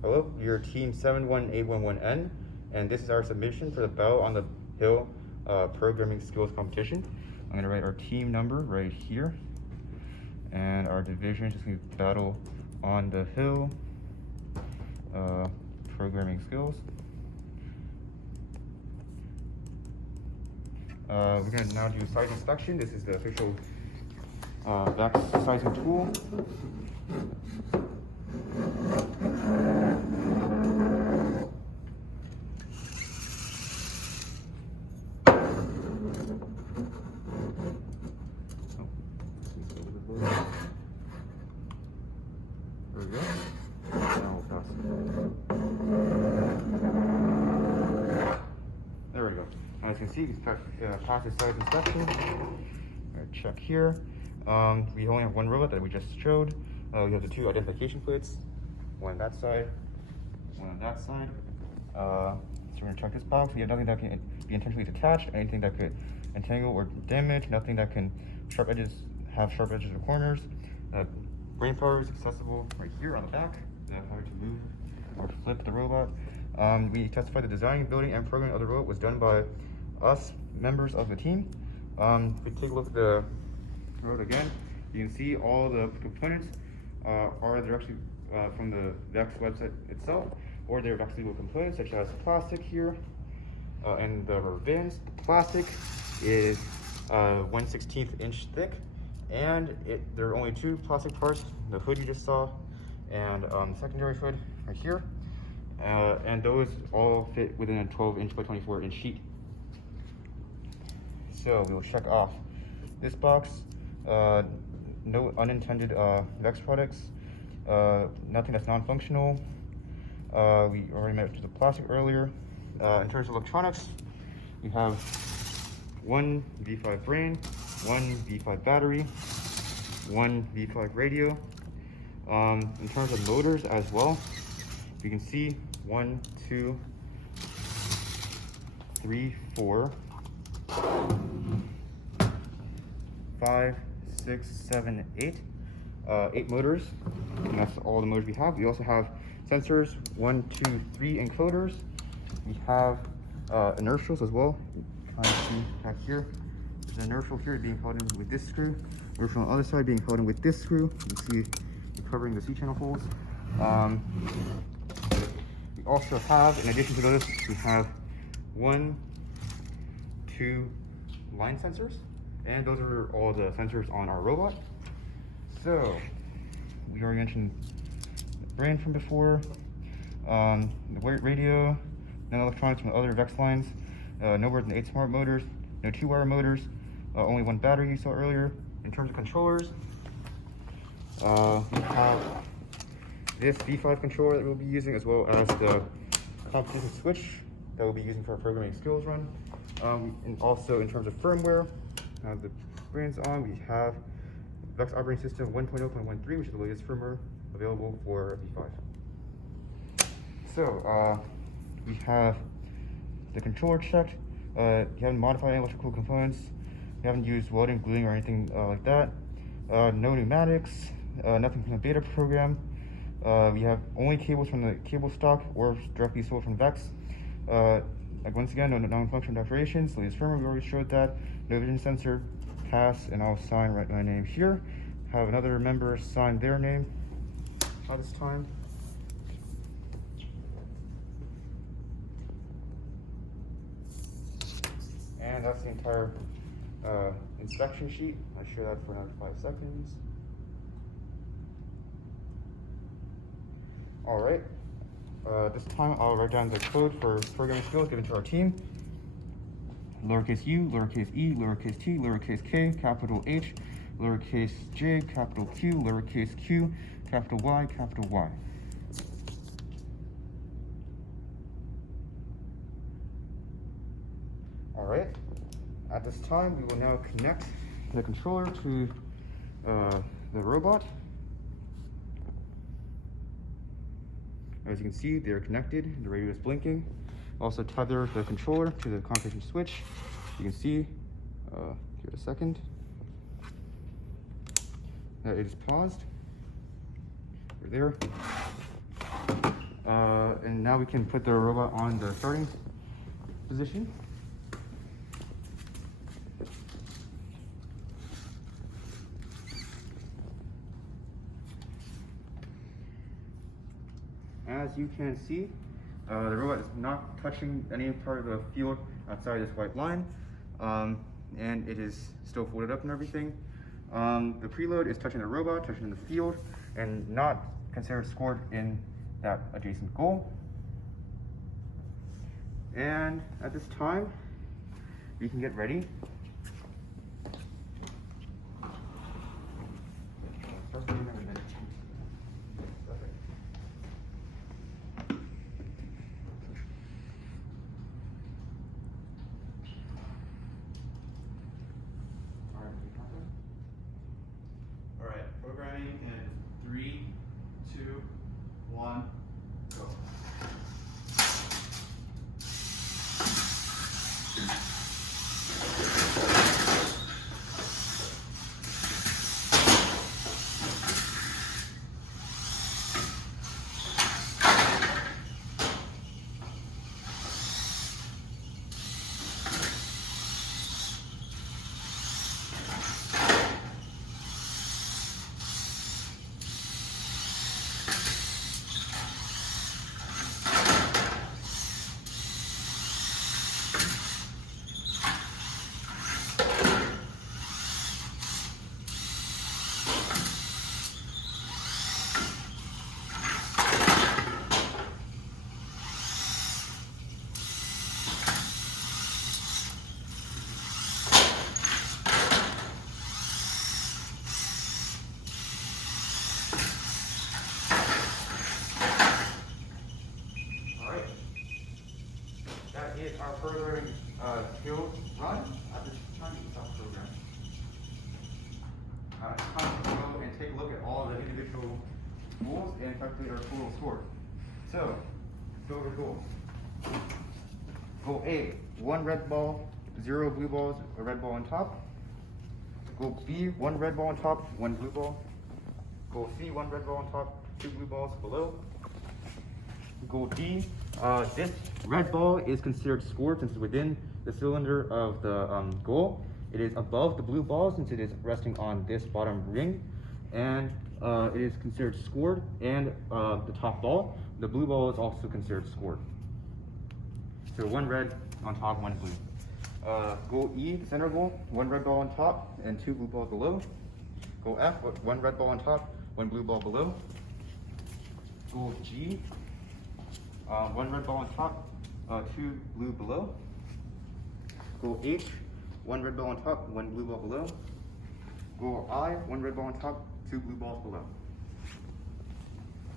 Hello, you're team 71811N, and this is our submission for the Battle on the Hill programming skills competition. I'm going to write our team number right here, and our division is just going to be Battle on the Hill programming skills. We're going to now do size inspection. This is the official VEX sizing tool. There we go. Now we'll pass it. There we go. As you can see, it's pass the size inspection. Right, check here. We only have one robot that we just showed. We have the two identification plates, one on that side, one on that side. So we're going to check this box. We have nothing that can be intentionally detached, anything that could entangle or damage, nothing that can have sharp edges or corners. Brain power is accessible right here on the back. How to move or flip the robot. We testified the design, building, and programming of the robot was done by us, members of the team. If we take a look at the robot again, you can see all the components are either actually from the VEX website itself, or they're actually little components such as plastic here, and the rubber bands. Plastic is 1/16 inch thick, and there are only two plastic parts: the hood you just saw, and secondary hood right here. And those all fit within a 12-inch by 24-inch sheet. So we will check off this box. No unintended VEX products. Nothing that's non-functional. We already mentioned the plastic earlier. In terms of electronics, we have one V5 brain, one V5 battery, one V5 radio. In terms of motors as well, you can see 1, 2, 3, 4, 5, 6, 7, 8. 8 motors, and that's all the motors we have. We also have sensors, 1, 2, 3 encoders. We have inertials as well. Back here, there's an inertial here being held in with this screw. Inertial on the other side being held in with this screw. You can see we're covering the C-channel holes. We also have, in addition to those, we have 1, 2 line sensors, and those are all the sensors on our robot. So, we already mentioned the brain from before, the radio, no electronics from the other VEX lines, no more than 8 smart motors, no 2-wire motors, only 1 battery you saw earlier. In terms of controllers, we have this V5 controller that we'll be using, as well as the competition switch that we'll be using for our programming skills run. And also in terms of firmware, the brains on, we have VEX operating system 1.0.13, which is the latest firmware available for V5. So we have the controller checked. You haven't modified any electrical components. You haven't used welding, gluing, or anything like that. No pneumatics, nothing from the beta program. We have only cables from the cable stock or directly sold from VEX. Like once again, no non-functional decorations. Latest firmware, we already showed that. No vision sensor, pass, and I'll write my name here. Have another member sign their name at this time. And that's the entire inspection sheet. I'll show that for another 5 seconds. All right. This time I'll write down the code for programming skills given to our team. Lowercase u, lowercase e, lowercase t, lowercase k, capital H, lowercase j, capital Q, lowercase q, capital Y, capital Y. All right. At this time, we will now connect the controller to the robot. As you can see, they're connected. The radio is blinking. Also tether the controller to the configuration switch. You can see, give it a second, that it is paused. We're there. now we can put the robot on the starting position. As you can see, the robot is not touching any part of the field outside this white line, and it is still folded up and everything. The preload is touching the robot, touching the field, and not considered scored in that adjacent goal. And at this time, we can get ready. All right, programming in 3, 2, 1, go. Is our further skill run at this time you stop program. It's time to go and take a look at all the individual goals and calculate our total score. So, let's go over goals. Goal A, 1 red ball, 0 blue balls, a red ball on top. Goal B, 1 red ball on top, 1 blue ball. Goal C, 1 red ball on top, 2 blue balls below. Goal D, this red ball is considered scored since it's within the cylinder of the goal. It is above the blue ball since it is resting on this bottom ring, and it is considered scored, and the top ball, the blue ball is also considered scored. So 1 red on top, 1 blue. Goal E, the center goal, 1 red ball on top and 2 blue balls below. Goal F, 1 red ball on top, 1 blue ball below. Goal G, 1 red ball on top, 2 blue below. Goal H, 1 red ball on top, 1 blue ball below. Goal I, 1 red ball on top, 2 blue balls below.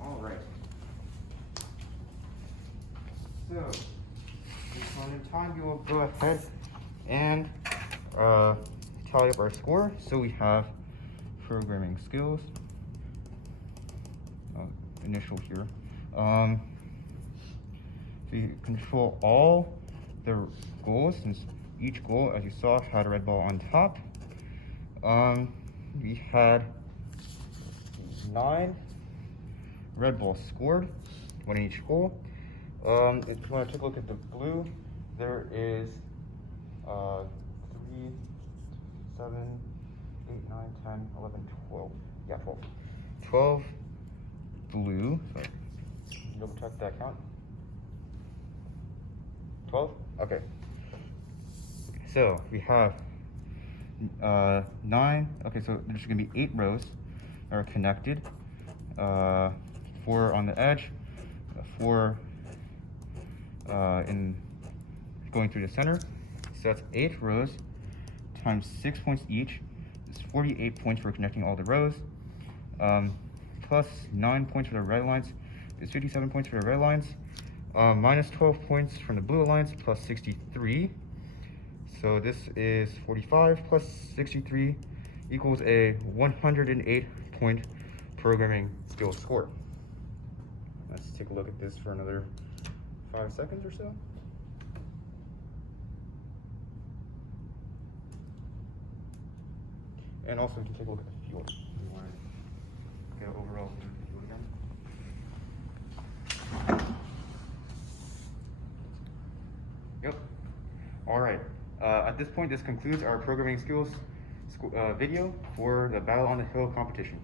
All right. So, this point in time, we will go ahead and tally up our score. So we have programming skills, initial here. We control all the goals since each goal, as you saw, had a red ball on top. We had 9 red balls scored, 1 in each goal. If you want to take a look at the blue, there is 3, 7, 8, 9, 10, 11, 12. Yeah, 12. 12 blue. Sorry. Double check that count. 12? Okay. So we have 9. Okay, so there's going to be 8 rows that are connected. 4 on the edge, 4 in going through the center. So that's 8 rows times 6 points each. It's 48 points for connecting all the rows. Plus 9 points for the red lines is 57 points for the red lines. Minus 12 points from the blue lines, plus 63. So this is 45 plus 63 equals a 108 point programming skill score. Let's take a look at this for another 5 seconds or so. And also we can take a look at the fuel. We want to get an overall view of the fuel again. Yep. All right. At this point, this concludes our programming skills video for the Battle on the Hill competition.